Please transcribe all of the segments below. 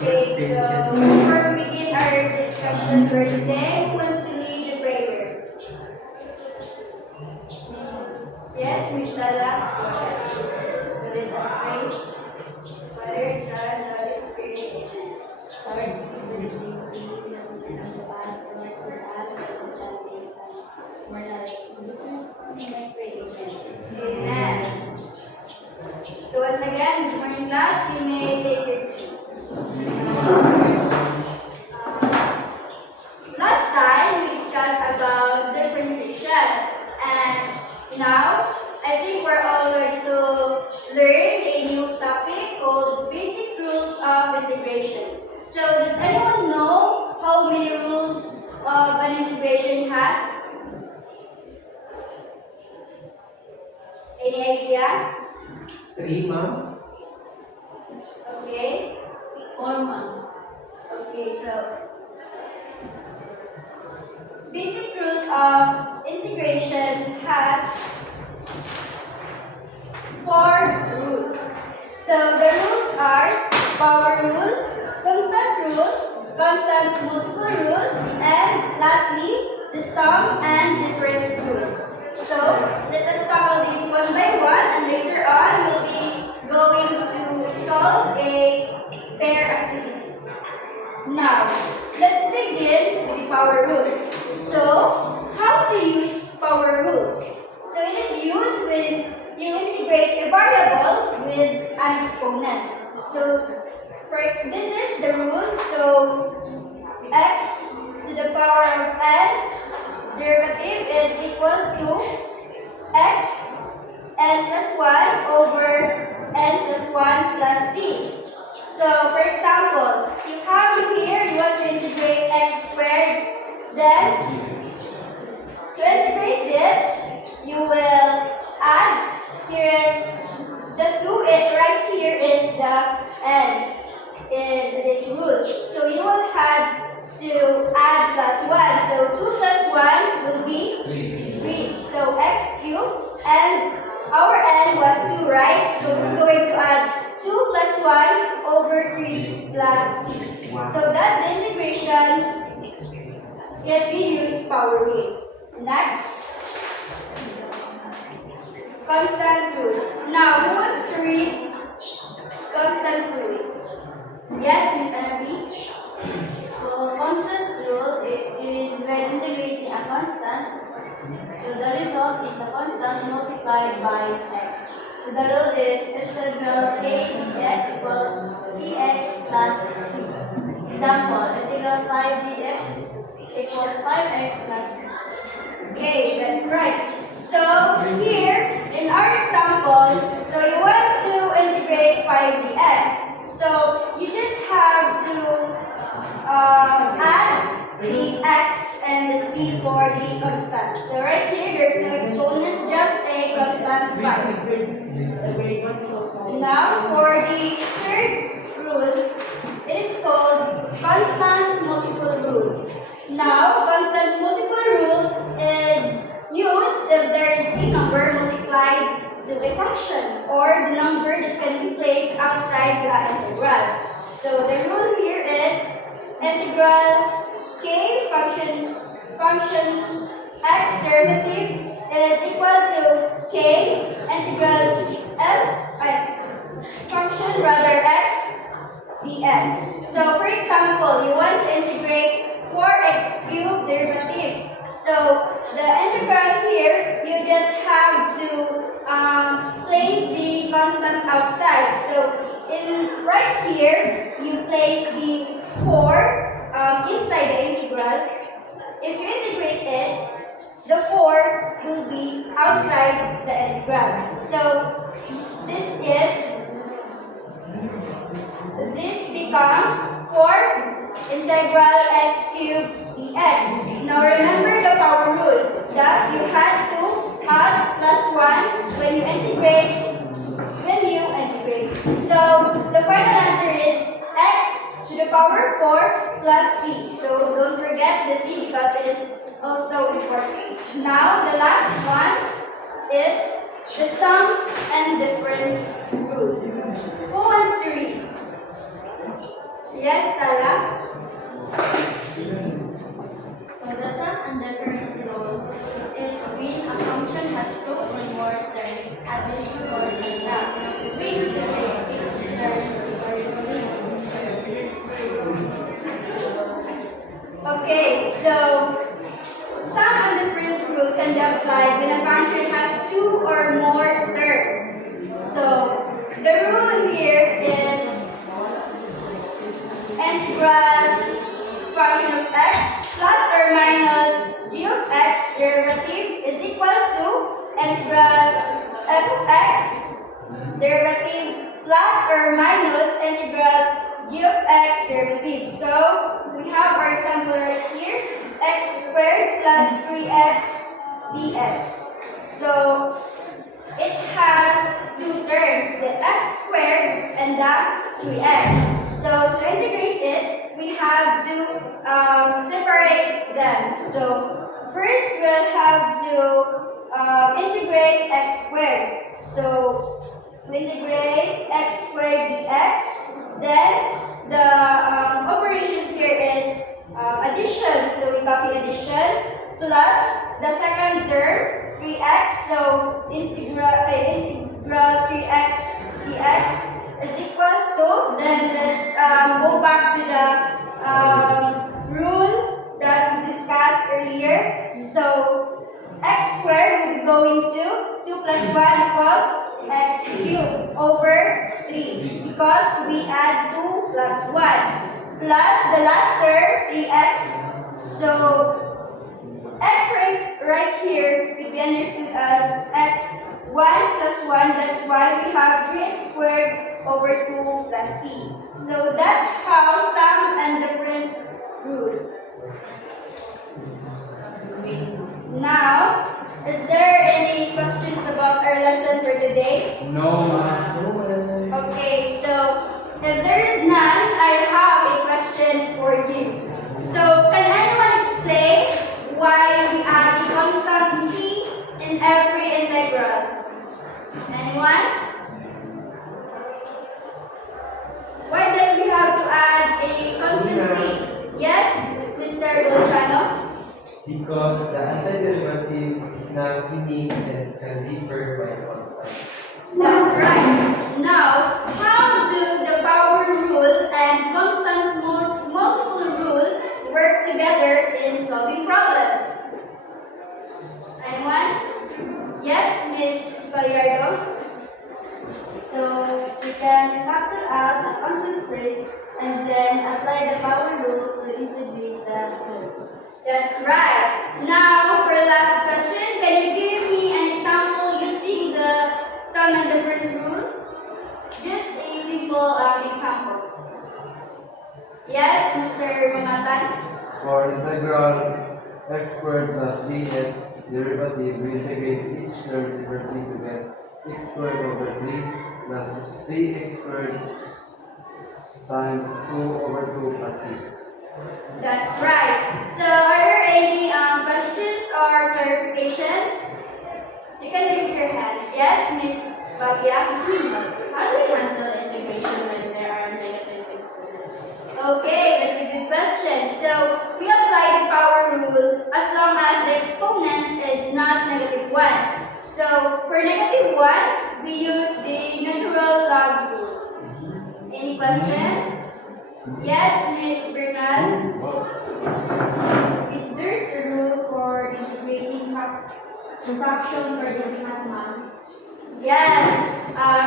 Okay, so before we begin our discussion for today, who wants to lead the prayer? Yes, Miss Lala? Let us pray. Father, Son, Holy Spirit, Amen. Lord, thank you for this evening and of the past, Lord, for us, for this more life. In Jesus' name I pray, amen. Amen. So once again, good morning class. You may take your seat. Last time we discussed about differentiation, and now I think we're all ready to learn a new topic called basic rules of integration. So does anyone know how many rules of an integration has? Any idea? 3, ma'am. Okay. 4 months. Okay, so basic rules of integration has 4 rules. So the rules are power rule, constant multiple rule, and lastly, the sum and difference rule. So let us tackle these one by one, and later on we'll be going to solve a pair activity. Now, let's begin with the power rule. So, how to use power rule? So, it is used when you integrate a variable with an exponent. So, this is the rule. So, x to the power of n derivative is equal to x n plus 1 over n plus 1 plus c. So, for example, you have here, you want to integrate x squared, then to integrate this, you will add, here is the 2, right here is the n in this rule. So, you will have to add plus 1. So, 2 plus 1 will be 3. So, x cubed, and our n was 2, right? So, we're going to add 2 plus 1 over 3 plus 6. So that's the integration if we use power rule. Next, constant rule. Now, who wants to read constant rule? Yes, Miss Anabi? So, constant rule is when integrating a constant, so the result is a constant multiplied by x. So the rule is integral k dx equals dx plus c. Example, integral 5 dx equals 5x plus c. Okay, that's right. So here, in our example, so you want to integrate 5 dx. So you just have to add the x and the c for the constant. So right here, there's no exponent, just a constant 5. Now, for the third rule, it is called constant multiple rule. Now, constant multiple rule is used if there is a number multiplied to a function or the number that can be placed outside the integral. So the rule here is integral k function x derivative is equal to k integral function x dx. So for example, you want to integrate 4x cubed derivative. So the integral here, you just have to place the constant outside. So in right here, you place the 4 inside the integral. If you integrate it, the 4 will be outside the integral. So this becomes 4 integral x cubed dx. Now remember the power rule that you had to add plus 1 when you integrate. So the final answer is x to the power 4 plus c. So don't forget the c because it is also important. Now the last one is the sum and difference rule. Who wants to read? Yes, Salah? So the sum and difference rule is when a function has two or more terms, addition or subtract. We integrate each term or Okay, so sum and difference rule can be applied when a function has two or more terms. So the rule here is integral function of x plus or minus g of x derivative is equal to integral f of x derivative plus or minus integral g of x derivative. So we have our example right here, x squared plus 3x dx. So it has two terms, the x squared and the 3x. So to integrate it, we have to separate them. So first we'll have to integrate x squared. So we integrate x squared dx. Then the operations here is addition. So we copy addition plus the second term 3x. So integral 3x dx is equals to, then let's go back to the rule that we discussed earlier. So x squared will be going to 2 plus 1 equals x cubed over 3 because we add 2 plus 1 plus the last term 3x. So x right here could be understood as x 1 plus 1, that's why we have 3x squared over 2 plus c. So that's how sum and difference rule. Now, is there any questions about our lesson for today? No, ma'am. Okay, so if there is none, I have a question for you. So can anyone explain why we add a constant c in every integral? Anyone? Why does we have to add a constant c? Yes, Mr. Golchano? Because the antiderivative is not unique and can differ by constant. That's right. Now, how do the power rule and constant multiple rule work together in solving problems? Anyone? Yes, Miss Gallardo? So we can factor out a constant first and then apply the power rule to integrate the two. That's right. Now, for the last question, can you give me an example using the sum and difference rule? Just a simple example. Yes, Mr. Manatan? For integral x squared plus 3x derivative, we integrate each term separately to get x squared over 3 plus 3x squared times 2 over 2 plus c. That's right. So, are there any questions or clarifications? You can raise your hand. Yes, Miss Babia? How do we handle integration when there are negative exponents? Okay, that's a good question. So, we apply the power rule as long as the exponent is not negative 1. So, for negative 1, we use the natural log rule. Any question? Yes, Miss Bernal? Is there a rule for integrating fractions or decimals? Yes,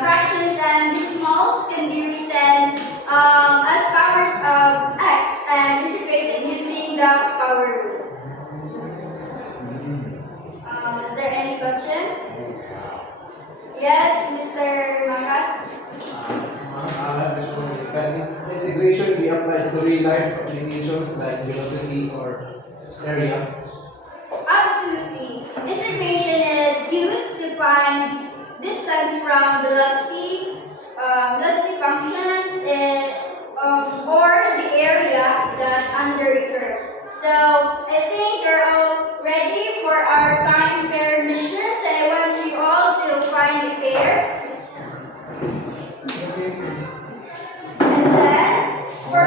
fractions and decimals can be written as powers of x and integrated using the power rule. Is there any question? Yes, Mr. Makas? Integration we apply to real life applications like velocity or area. Absolutely. Integration is used to find distance from velocity, velocity functions, or the area that under a curve. So I think you're all ready for our time pair missions, and I want you all to find a pair. And then for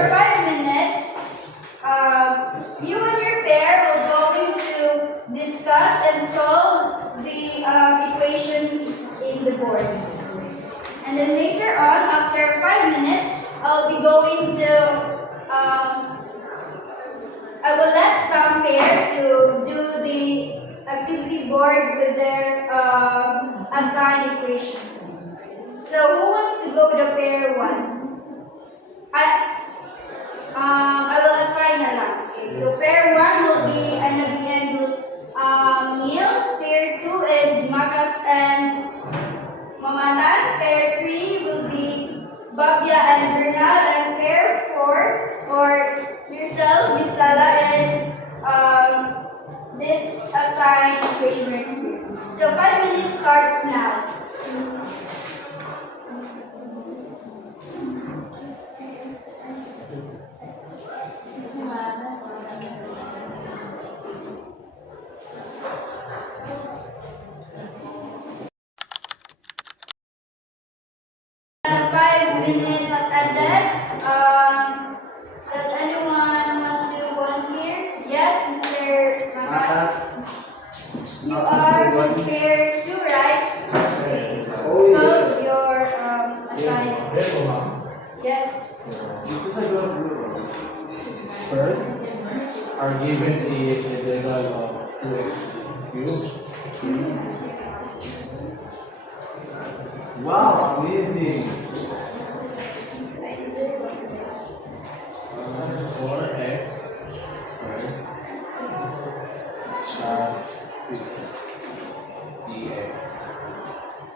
then later on, after 5 minutes, I'll be going to, I will let some pair to do the activity board with their assigned equation. So who wants to go to pair 1? I will assign a lot. So pair 1 will be Anabi and Neil. Pair 2 is Marcus and Mamalan. Pair 3 will be Babia and Bernal. And pair 4 for yourself, Miss Lala, is this assigned equation right here. So 5 minutes starts now. The 5 minutes has ended. Does anyone want to volunteer? Yes, Mr. Mamas. You are in pair 2, right? Okay. So you're assigned. Yes. First, our given is the integral of 2x cubed. Wow, amazing. 4x squared plus 6 dx.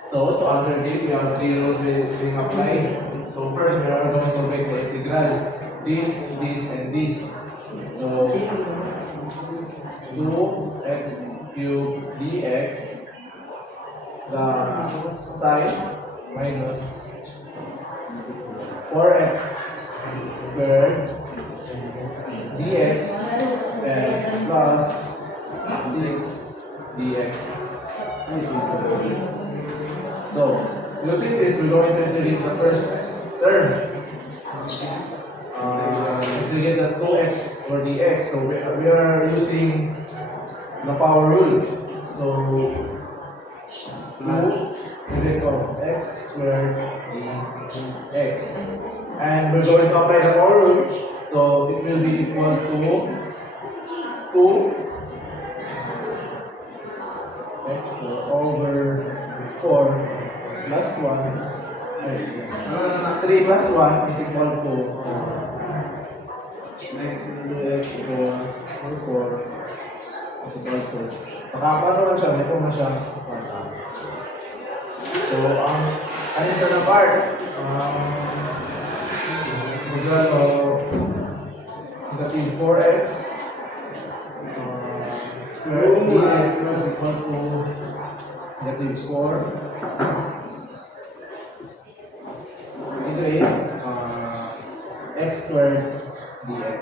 So to answer this, we have 3 rules being applied. So first, we are going to make the integral. This, and this. So 2x cubed dx. The sign minus 4x squared dx and plus 6 dx. So, using this, we're going to integrate the first term. Integrate the 2x over dx. So, we are using the power rule. So, 2 integrate of x squared is x. And we're going to apply the power rule. So it will be equal to 2 x over 4 plus 1. 3 plus 1 is equal to 2x over 4 is equal to. Nakapano lang siya, may puma siya. So, ano sa na part? Integral of negative 4x squared dx is equal to negative 4. Integrate x squared dx.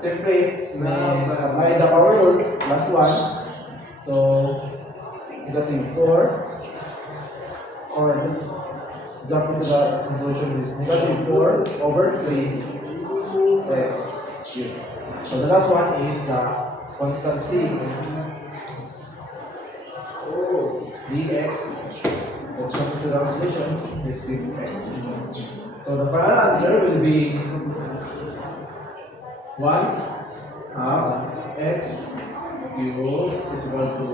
Simply, may apply the power rule plus 1. So, negative 4 or jump into the conclusion is negative 4 over 3 x cubed. So the last one is the constant c dx. So jump into the conclusion is 6x. So the final answer will be 1 half x cubed is equal to